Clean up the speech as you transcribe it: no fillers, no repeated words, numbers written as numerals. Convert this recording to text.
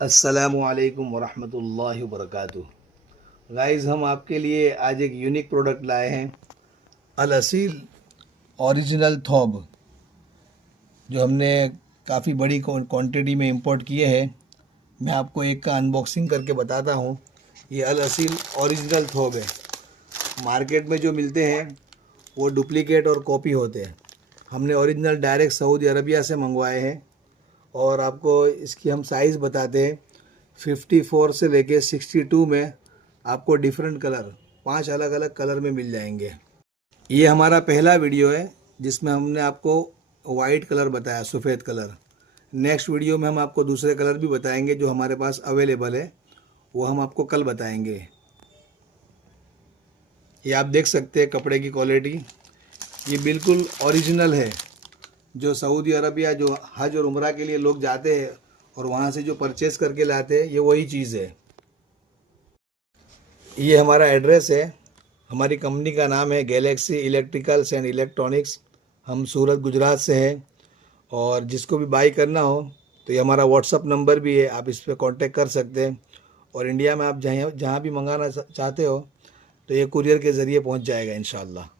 अस्सलामुअलैकुम वरहमतुल्लाहि वबरकातुहू। गाइस, हम आपके लिए आज एक यूनिक प्रोडक्ट लाए हैं, अल असील ओरिजिनल थौब, जो हमने काफ़ी बड़ी क्वांटिटी में इंपोर्ट किए हैं। मैं आपको एक का अनबॉक्सिंग करके बताता हूँ। ये अल असील ओरिजिनल थौब है। मार्केट में जो मिलते हैं वो डुप्लीकेट और कॉपी होते हैं। हमने ओरिजिनल डायरेक्ट सऊदी अरबिया से मंगवाए हैं और आपको इसकी हम साइज़ बताते हैं। 54 से लेके 62 में आपको डिफरेंट कलर 5 अलग अलग कलर में मिल जाएंगे। ये हमारा पहला वीडियो है जिसमें हमने आपको वाइट कलर बताया, सफ़ेद कलर। नेक्स्ट वीडियो में हम आपको दूसरे कलर भी बताएंगे जो हमारे पास अवेलेबल है, वो हम आपको कल बताएंगे। ये आप देख सकते हैं कपड़े की क्वालिटी, ये बिल्कुल ओरिजिनल है। जो सऊदी अरबिया जो हज और उम्रा के लिए लोग जाते हैं और वहाँ से जो परचेस करके लाते हैं, ये वही चीज़ है। ये हमारा एड्रेस है। हमारी कंपनी का नाम है गैलेक्सी इलेक्ट्रिकल्स एंड इलेक्ट्रॉनिक्स। हम सूरत गुजरात से हैं और जिसको भी बाई करना हो तो ये हमारा व्हाट्सअप नंबर भी है, आप इस पर कांटेक्ट कर सकते हैं। और इंडिया में आप जहाँ जहाँ भी मंगाना चाहते हो तो ये कुरियर के ज़रिए पहुँच जाएगा इंशाल्लाह।